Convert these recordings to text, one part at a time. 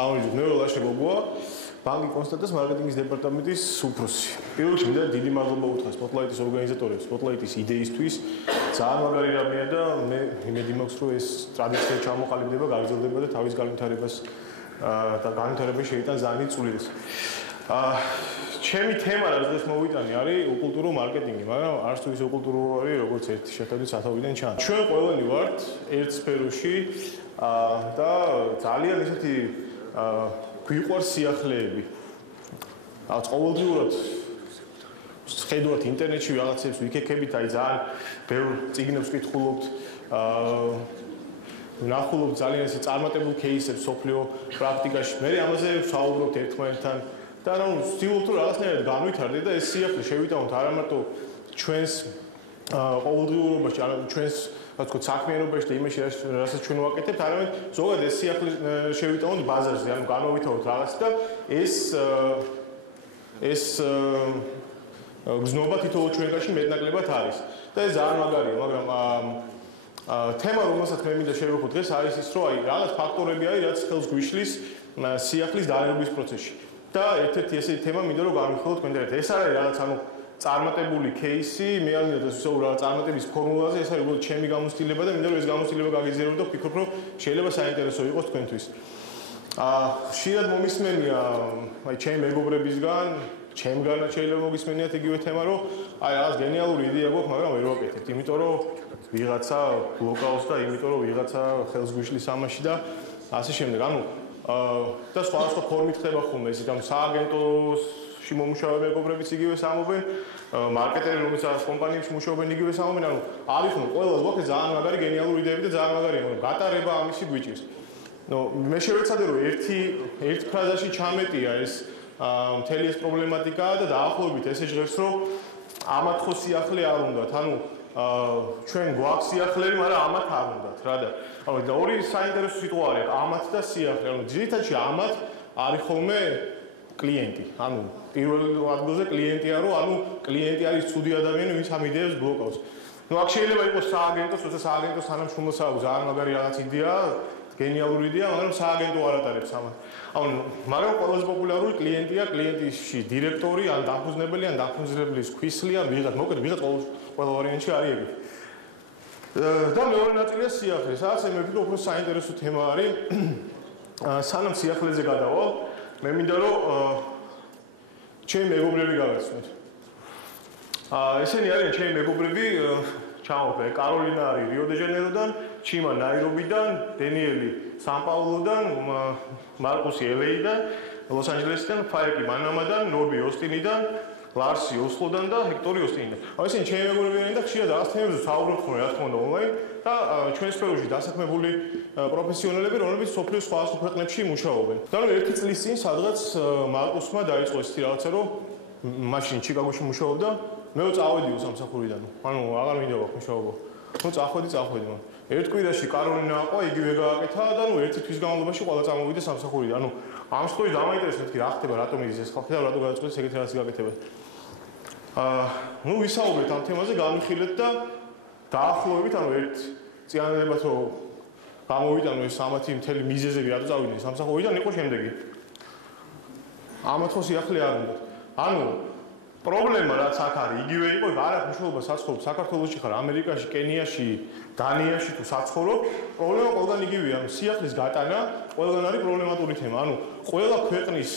გამარჯვებით, მე ლაშე გოგოა, ბანკი კონსტანტას მარკეტინგის დეპარტამენტის უფროსი. პირველ რიგში მინდა დიდი მადლობა უთხრა Spotlight-ის ორგანიზატორებს, Spotlight-ის იდეისთვის. ძალიან მაგარი რამეა და მე იმედი მაქვს, რომ ეს ტრადიცია ჩამოყალიბდება, გაგრძელდება და თავის განვითარებას და განვითარებას შეიტანს ძალიან წვლილს. ჩემი თემა რაც დღეს მოვიტანე არის ოკულტურო მარკეტინგი, მაგრამ არც თუ ის ოკულტურო არის, როგორც ერთი შეხედვით სათავიდან ჩანს. ჩვენ ყველანი ვართ ერთ სფეროში და ძალიან ისეთი გვიყვარს სიახლეები. რაც ყოველდღიურად ხედავთ ინტერნეტში რაღაცებს ვიქექებით, აი ძალიან ბევრ წიგნებს ვკითხულობთ, ვნახულობთ ძალიან ესე წარმატებულ кейსებს სოფლიო პრაქტიკაში. მე ამაზე ვსაუბრობთ ერთმანეთთან და რა ვცდილობთ რომ რაღაცნაირად განვითარდეთ და ეს სიახლე შევიტანოთ არა მარტო ჩვენს ყოველდღიურობაში, არამედ ჩვენს რა თქმა უნდა საქმიანობაში და იმაში რასაც ჩვენ ვაკეთებთ, არამედ ზოგადად ეს სიახლე შევიტანოთ ბაზარზე, ანუ განავითაროთ რაღაც და ეს გზნობა თითოეულ ჩვენგანში მეტნაკლებად არის. და ეს ძალიან მაგარია, მაგრამ თემა რომელსაც მე მინდა შევეხო დღეს არის ის, რომ აი რაღაც ფაქტორები არის, რაც ხელს გვიშლის სიახლის დაალობის პროცესში. და ერთ-ერთი ესეთი თემა მინდა რომ გავიხსენოთ თქვენთან ერთად. ეს არის რაღაც ანუ წარმატებული кейსი, მე არ მინდა ვისაუბრო რა წარმატების ფორმულაზე, ეს არის უბრალოდ ჩემი გამოცდილება და მინდა რომ ეს გამოცდილება გაგიზიარო და ვფიქრობ რომ შეიძლება საინტერესო იყოს თქვენთვის. ხშირად მომისმენია აი ჩემი მეგობრებისგან, ჩემგანაც შეიძლება მოგისმენიათ იგივე თემა, რომ აი რაღაც გენიალური იდეა გვაქვს, მაგრამ ვერ ვაკეთებთ, იმიტომ რომ ვიღაცა ბლოკავს და იმიტომ რომ ვიღაცა ხელს გვიშლის ამაში და ასე შემდეგ. ანუ და სხვა ფორმით ხდება ხოლმე ისიც, ანუ სააგენტოში მომუშავე მეგობრებიც იგივე ამობენ, მარკეტერი რომელიც არის კომპანიებში მუშაობენ იგივე ამობენ, ანუ არის ხოლმე ყველას გვაქვს ძალიან მაგარი გენიალური იდეები და ძალიან მაგარი გატარება ამისი გვიჭირს. მე შევეცადე რომ ერთ ფრაზაში ჩამეტია ეს მთელი ეს პრობლემატიკა და დაახლოებით ესე ჟღერს რომ ამათ ხო სიახლე არ უნდათ, ანუ ჩვენ გვაქვს სიახლეები, მაგრამ ამათ არ უნდათ რა და ანუ ორი საინტერესო სიტუაცია არის ამათ და სიახლე, ანუ ძირითადში ამათ არის ხოლმე კლიენტი, ანუ პირველ ადგილზე კლიენტია, რომ ანუ კლიენტი არის ცუდი ადამიანი, ვინც ამ იდეას ბლოკავს. აქ შეიძლება იყოს სააგენტო, თორსა სააგენტოს თანამშრომელს აქვს ძალიან მაგარი რაღაც იდეა, გენიალური იდეა, მაგრამ სააგენტო არ ატარებს ამას. მაგრამ ყველაზე პოპულარული კლიენტია, კლიენტში დირექტორი, ან დაფუძნებელი, ან დაფუძნებლის ქვისლი, ან ვიღაც, მოკლედ ვიღაც ყველა ვარიანტში არის ეგ. და მეორე ნაწილია სიახლე, სადაც მე ვფიქრობ, უფრო საინტერესო თემა არის. სანამ სიახლეზე გადავალ, მე მინდა რომ ჩემი მეგობრები გავაცნოთ. ესენი არიან ჩემი მეგობრები, ჩამოვყე, კაროლინა არის რიო-დე-ჟანეიროდან, ჩიმა ნაირობიდან, დენიელი სან-პაულოდან, მარკუსი ელეიდან, ლოს-ანჯელესიდან, ფაიკი მანამადან, ნორბი ოსტინიდან, ლარსი ოსლოდან და ჰექტორი ოსტინიდან. ესენი ჩემი მეგობრები არიან და ხშირად რაღაც თემებზე საუბრობთ ხოლმე, რა თქმა უნდა, ონლაინ და ჩვენ სფეროში დასაქმებული პროფესიონალები, რომლებიც სოფლიოს სხვა ქვეყნებში მუშაობენ. და ერთი წლის წინ სადღაც მარკუსმა დაიწყო ესეთი რაღაცა, რომ მაშინ ჩიკაგოში მუშაობდა, მე წავედიო სამსახურიდან. ანუ აღარ მინდა მუშაობა. წახვედი, მაგრამ ერთ კვირაში კაროლინა აყვა, იგივე გააკეთა და ერთი თვის განმავლობაში ყველა წამოვიდა სამსახურიდან. ანუ ამ შემთხვევაში დამაინტერესებს მეთქი რა ხდება, რატომ ის ეს ხალხი და რატომ გადაწყვეტეს ეგეთი რაღაც გაკეთება. ვისაუბრეთ ამ თემაზე, განვიხილეთ და დაახლოებით, ანუ ერთ წინადადებად რომ გამოვიტანო ეს ამათი მთელი მიზეზები, რატო წავიდნენ სამსახურიდან, იყო შემდეგი. ამათ ხო სიახლე არ უნდა. ანუ პრობლემა რაც აქ არის, იგივე იყო, არა მშობლობა საცხოვრობ საქართველოში ხარ, ამერიკაში, კენიაში, დანიაში თუ საცხოვრობ, პრობლემა ყველგან იგივეა, ანუ სიახლის გატანა ყველგან არის პრობლემატური თემა. ანუ ყველა ქვეყნის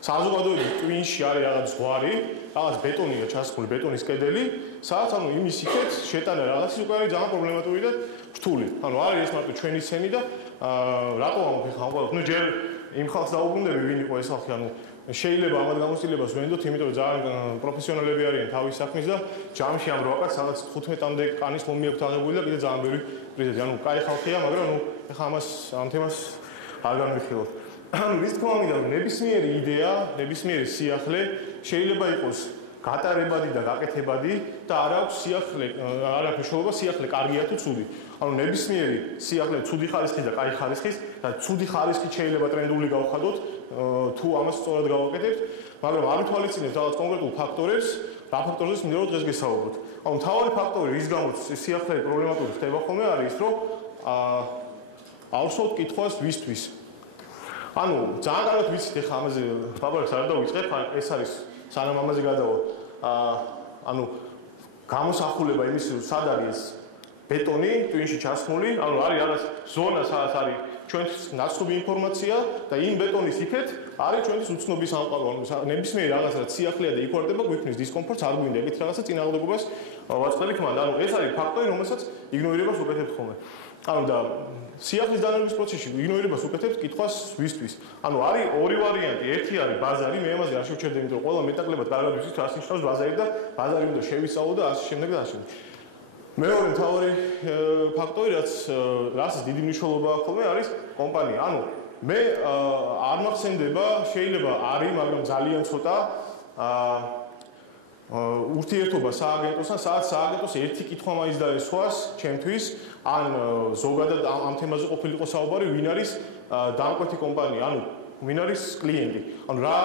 საზოგადოების ტვინში არის რაღაც ზღვარი, რაღაც ბეტონია ჩასხული, ბეტონის კედელი, სადაც ანუ იმის იქეთ შეტანა რაღაცის უკვე არის ძალიან პრობლემატური და რთული. ანუ არის ეს მარტო ჩვენი სცენი და რატო ამოფიხა ამ ყველაფერს? ჯერ იმ ხალხს დაუბრუნდები, ვინ იყო ეს ხალხი, ანუ შეიძლება ამათ გამოცდილებას ვენდოთ, იმიტომ რომ ძალიან პროფესიონალები არიან თავის საქმის და ჯამში ამ როაკაც სადაც 15-მდე კანის მომი აქვს აღებული და კიდე ძალიან ბევრი პრიზები. ანუ კაი ხალხია, მაგრამ ნუ ეხლა ამ თემას არ განვიხილავ. ანუ ვის თქმა უნდა, ნებისმიერი იდეა, ნებისმიერი სიახლე შეიძლება იყოს გატარებადი და გაკეთებადი და არ აქვს სიახლე, არ აქვს მნიშვნელობა სიახლე კარგია თუ ცუდი. ანუ ნებისმიერი სიახლე ცუდი ხარისხის და კაი ხარისხის და ცუდი ხარისხი შეიძლება ტრენდული გავხადოთ თუ ამას სწორად გავაკეთებთ, მაგრამ არ ვითვალისწინებთ რაღაც კონკრეტულ ფაქტორებს, რა ფაქტორებს მინდა რომ დღეს გესაუბროთ. ანუ მთავარი ფაქტორი, რის გამოც სიახლე პრობლემატური ხდება ხოლმე არის ის, რომ ავსოთ კითხვას ვისთვის. ანუ ძალიან კარგად ვიცით ეხლა ამაზე ლაპარაკს არ დავიწყებ, ეს არის სანამ ამაზე გადავალ. ანუ გამოსახულება იმის სად არის ეს ბეტონი ტვინში ჩასხმული, ანუ არის რაღაც ზონა სადაც არის ჩვენთვის ნაცნობი ინფორმაცია და იმ ბეტონის იქეთ არის ჩვენთვის უცნობის სამყარო. ნებისმიერი რაღაც რაც სიახლეა და იკვირდება, გვიქმნის დისკომფორტს, არ გვინდა ეგეთ რაღაცა წინააღმდეგობას ვაწყდებით მანდ. ანუ ეს არის ფაქტორი, რომელსაც იგნორირებას უკეთებთ ხოლმე. ანუ და სიახლის დანერგვის პროცესში იგნორირებას უკეთებთ კითხვას ვისთვის. ანუ არის ორი ვარიანტი, ერთი არის ბაზარი, მე ამაზე არ შევჩერდე, იმიტომ რომ ყველა მეტაკლებად კარგად ვიცით, რას ნიშნავს ბაზარი და ბაზარი უნდა შევისწავლო და ასე შემდეგ და ასე შემდეგ. მეორე მთავარი ფაქტორი, რასაც დიდი მნიშვნელობა აქვს ხოლმე, არის კომპანია. ანუ მე არ მახსენდება, შეიძლება არის, მაგრამ ძალიან ცოტა ურთიერთობა სააგენტოსთან, სადაც სააგენტოს ერთი კითხვა მაინც დაესვას ჩემთვის, ან ზოგადად ამ თემაზე ყოფილიყო საუბარი, ვინ არის დამკვეთი კომპანია, ანუ ვინ არის კლიენტი. ანუ რა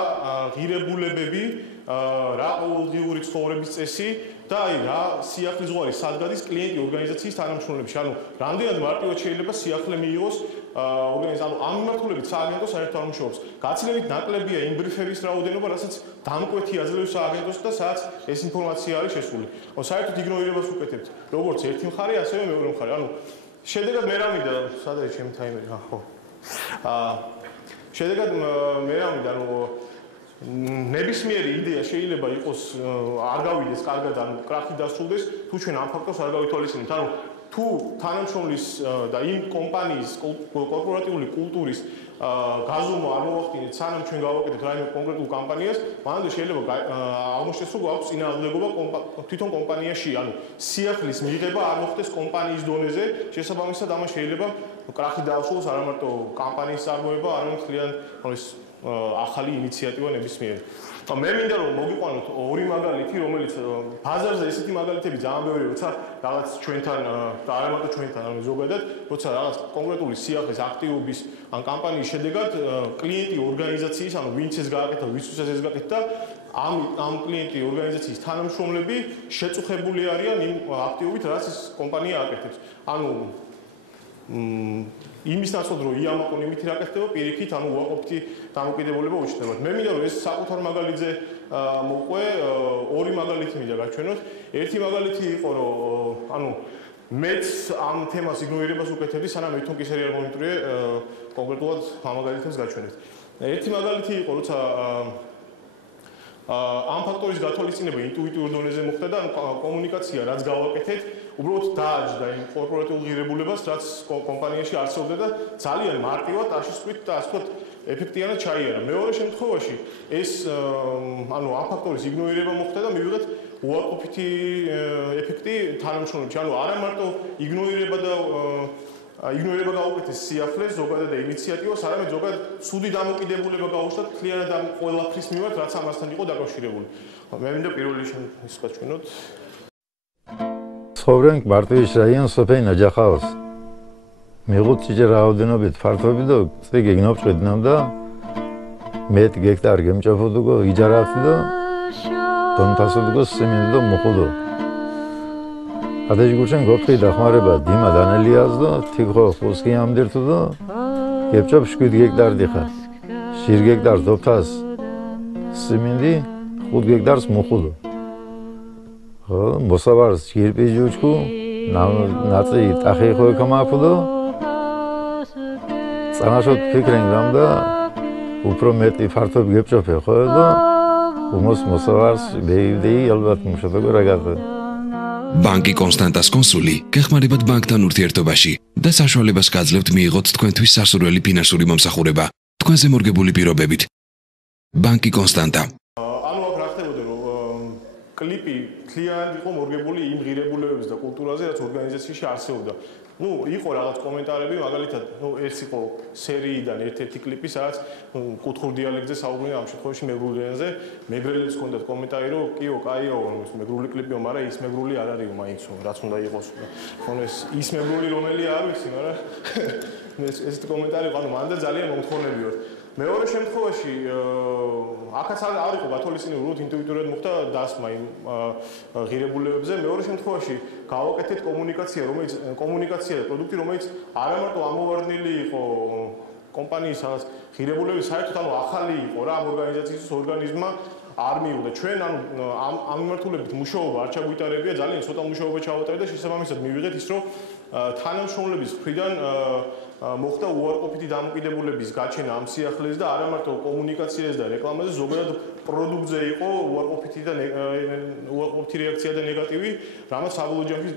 ღირებულებები, რა ყოველდღიური ცხოვრების წესი და აი რა სიახლის ზღვარი სად გადის კლიენტი ორგანიზაციის თანამშრომლებში. ანუ რამდენად მარტივად შეიძლება სიახლე მიიღოს ორგანიზაცია. ანუ ამ მიმართულებით სააგენტო საერთოდ არ მუშაობს. გაცილებით ნაკლებია იმ ბრიფების რაოდენობა, რასაც დამკვეთი აძლევს სააგენტოს და სადაც ეს ინფორმაცია არის შესული. ანუ საერთოდ იგნორირებას უკეთებთ. როგორც ერთი მხარე, ასევე მეორე მხარე. ანუ შედეგად მე რა მინდა, სად არის ჩემი ტაიმერი? ხო. შედეგად მე რა მინდა, ანუ ნებისმიერი იდეა შეიძლება იყოს არ გავიდეს კარგად, ანუ კრახი დასრულდეს, თუ ჩვენ ამ ფაქტორს არ გავითვალისწინებთ. ანუ თუ თანამშრომლის და იმ კომპანიის კორპორატიული კულტურის გაზომვა არ მოახდინეთ, სანამ ჩვენ გავაკეთებთ რაიმე კონკრეტულ კამპანიას, მანამდე შეიძლება აღმოჩნდეს, რომ გვაქვს წინააღმდეგობა თვითონ კომპანიაში, ანუ სიახლის მიღება არ მოხდეს კომპანიის დონეზე, შესაბამისად ამას შეიძლება კრახი დაასრულოს არა მარტო კამპანიის წარმოება, არამედ მთლიან ახალი ინიციატივა ნებისმიერი. მე მინდა რომ მოგიყვანოთ ორი მაგალითი, რომელიც ბაზარზე ესეთი მაგალითები ძალიან ბევრი, როცა რაღაც ჩვენთან და არა მარტო ჩვენთან, არამედ ზოგადად, როცა რაღაც კონკრეტული სიახლის აქტივობის ან კამპანიის შედეგად კლიენტი ორგანიზაციის, ანუ ვინც ეს გააკეთა, ვისთვის ეს გააკეთა, ამ კლიენტი ორგანიზაციის თანამშრომლები შეწუხებული არიან იმ აქტივობით, რაც ეს კომპანია აკეთებს. ანუ იმის ნაცვლად რომ იამაყონ იმითი რა კეთდება პირიქით, ანუ უარყოფითი დამოკიდებულება უჩნდებათ. მე მინდა რომ ეს საკუთარ მაგალითზე მოყვე, ორი მაგალითი მინდა გაჩვენოთ. ერთი მაგალითი იყო რომ ანუ მეც ამ თემას იგნორირებას უკეთებდი, სანამ თვითონ კი არ მომიტყვიე კონკრეტულად ამ მაგალითებს გაჩვენებთ. ერთი მაგალითი იყო, როცა ამ ფაქტორის გათვალისწინება ინტუიტიურ დონეზე მოხდა და კომუნიკაცია რაც გავაკეთეთ, უბრალოდ დააჯდა იმ კორპორატიულ ღირებულებას, რაც კომპანიაში არსებობდა და ძალიან მარტივად აშისვით და ასე ვთქვათ ეფექტიანად ჩაიარა. მეორე შემთხვევაში ეს ანუ ამ ფაქტორის იგნორირება მოხდა და მივიღეთ უარყოფითი ეფექტი თანამშრომლებში. ანუ არა მარტო იგნორირება გაუკეთეს სიახლეს, ზოგადად და ინიციატივას, არამედ ზოგადად ცუდი დამოკიდებულება გაუჩნდათ მთლიანად ამ ყველაფრის მიმართ, რაც ამასთან იყო დაკავშირებული. მე მინდა პირველი ის გაჩვენოთ. ცხოვრენ კვარტალის რაიონს სოფელი ნაჯახაოს. მიღუჩიჯერ რაოდენობით ფართობი და წიგ გინოფჭედნამ და 1 გექტარი გემჭაფოდუგო იჯარათი და დონთასოდუგო სიმინდი და მოხუდო. ადეჯგურჩენ გოფრი დახმარება დიმა დანელიას და თიქო ხუსკი ამდერთო და გებჭაფ 7 გექტარი დიხა. 7 გექტარს დოფთას სიმინდი 5 გექტარს მოხუდო. მოსავარს ჭირპიჯუჩკუ ნაცი ტახი ხო კამაფუდო წანაშოთ ფიქრენ გამდა უფრო მეტი ფართობი გებჭოფე ხო და მოსავარს ბეივდი ალბათ მუშადაგო რაგადა ბანკი კონსტანტას კონსული გეხმარებათ ბანკთან ურთიერთობაში და საშუალებას გაძლევთ მიიღოთ თქვენთვის სასურველი ფინანსური მომსახურება თქვენზე მორგებული პირობებით ბანკი კონსტანტა კლიპი თლიანად იყო მორგებული იმ ღირებულებებზე და კულტურაზე, რაც ორგანიზაციაში არსებობდა. იყო რაღაც კომენტარები, მაგალითად, ეს იყო სერიიდან ერთ-ერთი კლიპი, სადაც კუთხურ დიალექტზე საუბრობდნენ ამ შემთხვევაში მეგრულ ენაზე. მეგრელებს ჰქონდათ კომენტარი, რომ კიო, კაიო, მეგრული კლიპიო, მაგრამ ის მეგრული არ არისო, მაინცო, რაც უნდა იყოს. ის მეგრული რომელი არ ვიცი, მაგრამ ესეთი კომენტარი იყო, მანდ ძალიან მომთხოვნები ვარ. მეორე შემთხვევაში აქაც არ იყო გათვალისწინებული, რომ ინტუიტიურად მოხდა დასმა იმ ღირებულებებზე. მეორე შემთხვევაში გავაკეთეთ კომუნიკაცია და პროდუქტი, რომელიც არა მარტო ამოვარდნილი იყო კომპანიის რაღაც ღირებულები საერთოდ ანუ ახალი იყო რა ამ ორგანიზაციის ორგანიზმმა არ მიიღო და ჩვენ ანუ ამ მიმართულებით მუშაობა არ ჩაგვიტარებია ძალიან ცოტა მუშაობა ჩავატარეთ და შესაბამისად მივიღეთ ის რომ თანამშრომლების მხრიდან მოხდა უარყოფითი დამოკიდებულების გაჩენა ამ სიახლეზე და არა მარტო კომუნიკაციაზე და რეკლამაზე, ზოგადად პროდუქტზე იყო უარყოფითი რეაქცია და ნეგატივი, რამაც საბოლოო ჯამში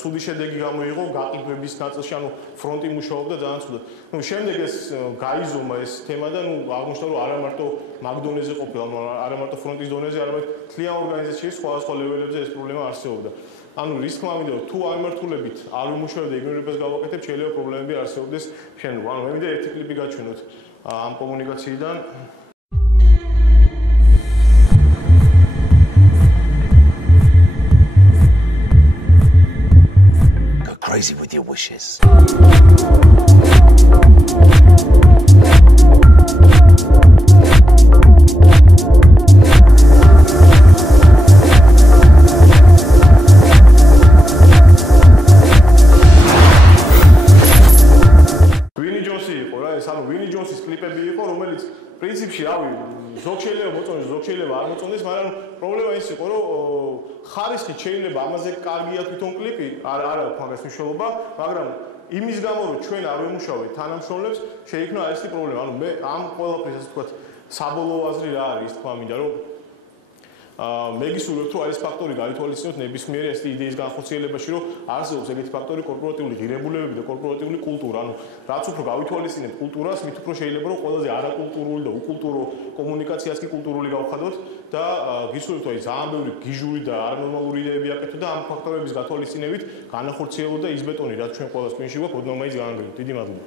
ცუდი შედეგი გამოიღო გაყიდვების ნაწილში, ანუ ფრონტი მუშაობდა ძალიან ცუდად. ნუ შემდეგ ეს გაიზომა ეს თემა და ნუ აღმოჩნდა რომ არა მარტო მაგ დონეზე ყოფილა, არა მარტო ფრონტის დონეზე, არამედ მთლიან ორგანიზაციაში სხვადასხვა ლეველებზე ეს პრობლემა არსებობდა. ანუ რის თქმა მინდა თუ ამ მიმართულებით არ ვიმუშავებ და იგნორირებას გავაკეთებ, შეიძლება პრობლემები არსებობდეს შენობა. ანუ მე მინდა ერთი კლიპი გაჩვენოთ ამ კომუნიკაციიდან. Go crazy with your wishes. ვინი ჯონსის კლიპები იყო, რომელიც პრინციპში, რავი, ზოგ შეიძლება მოწონდეს, ზოგ შეიძლება არ მოწონდეს, მაგრამ პრობლემა ის იყო, რომ ხარისხით შეიძლება ამაზე კარგია თვითონ კლიპი, არ აქვს მაგას მნიშვნელობა, მაგრამ იმის გამო, რომ ჩვენ არ ვიმუშავებთ თანამშრომლებს, შეიქმნა ეს პრობლემა. ანუ მე ამ ყველაფრის ასე ვთქვათ, საბოლოო აზრი რა არის, თქვა მინდა, რომ მე გისურვებთ, რომ არის ფაქტორი გაითვალისწინოთ ნებისმიერი ეს იდეის განხორციელებაში, რომ არსებობს ეგეთი ფაქტორი კორპორატიული ღირებულებები და კორპორატიული კულტურა. ანუ რაც უფრო გავითვალისწინებთ კულტურას, მით უფრო შეიძლება რომ ყველაზე არაკულტურული და უკულტურო კომუნიკაციას კი კულტურული გავხადოთ და გისურვებთ, აი ძალიან ბევრი გიჟური და არანორმალური იდეები აკეთოთ და ამ ფაქტორების გათვალისწინებით განახორციელოთ და ის ბეტონი, რაც ჩვენ ყველას ტვინში გვაქვს, ოდნავ მაინც გაანგრევთ. დიდი მადლობა.